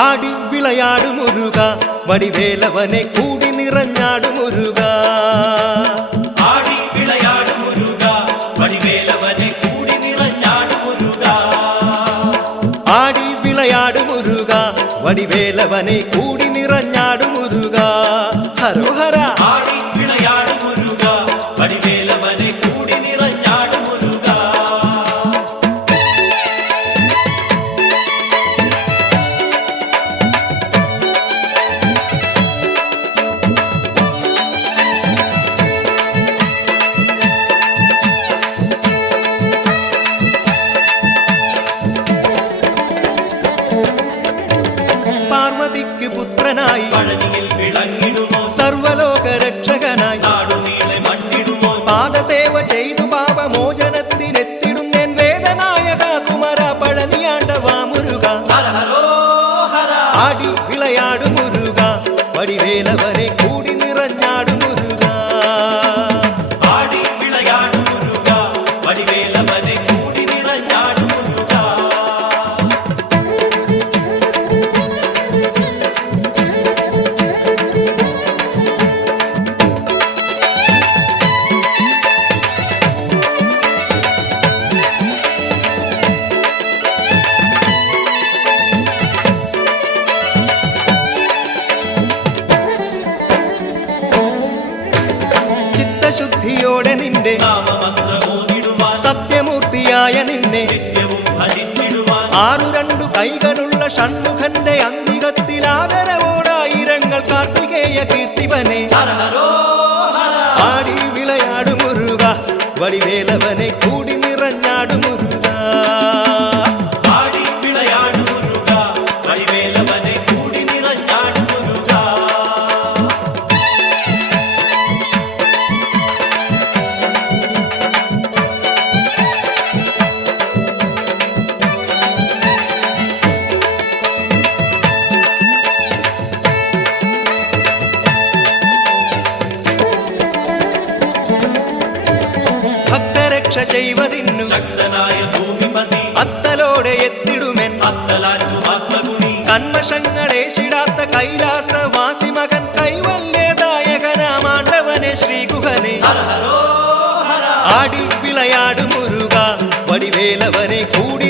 ആടി വിളയാടു മുരുക വടിവേലവനെ കൂടി നിറഞ്ഞാടു മുരുക ആടി വിളയാടു മുരുക വടിവേലവനെ കൂടി നിറഞ്ഞാടു മുരുക ആടി വിളയാടു മുരുക വടിവേലവനെ കൂടി നിറഞ്ഞാടു മുരുക ഹരോഹര ആടി വിളയാടു മുരുക വടിവേലവനെ കൂടി നിറഞ്ഞാടു മുരുക പാർവതിക്ക് പുത്രനായി പഴനിയിൽ വിളങ്ങിടുമോ സർവലോക രക്ഷകനായി നാടുനീളെ മണ്ണിടുമോ പാദസേവ ചെയ്തു പാപമോചനത്തിനെത്തിടുന്നേൻ വേദനായക കുമര പഴനിയാണ്ടവാ മുരുക ഹര ഹരോ ഹര ആടി വിളയാടു മുരുക വടിവേലവനെ കൂടി നിറഞ്ഞാടു മുരുക ആടി വിളയാടു മുരുക വടിവേലവനെ കൂടി നിറഞ്ഞാടു മുരുക ചിത്തശുദ്ധിയോടെ നിന്റെ നാമമന്ത്രമോദിടുവാൻ സത്യമൂർത്തിയായ നിന്നെ നിത്യവും ഭജിച്ചിടുവാൻ ആറു രണ്ടു കൈകളുള്ള ഷൺമുഖന്റെ അന്തികത്തിൽ ആദരവോടായിരങ്ങൾ കാർത്തികേയ കീർത്തിവനെ ഹര ഹരോ ഹര ആടി വിളയാടു മുരുക വടിവേലവനെ കൂടി നിറഞ്ഞാടു മുരുക ആടി വിളയാടു മുരുക വടിവേലവനെ കൂടി നിറഞ്ഞാടു മുരുക ഭക്തരക്ഷ ചെയ്വതിന്നു ശക്തനായ ഭൂമിപതി അത്തലോടെ എത്തിടുമെൻ അത്തലാറ്റു ആത്മഗുണി കന്മഷങ്ങളേശിടാത്ത കൈലാസവാസി മകൻ കൈവല്യദായകനാമാണ്ടവനെ ശ്രീഗുഹനെ ഹര ഹരോ ഹര ആടി വിളയാടു മുരുക വടിവേലവനെ കൂടി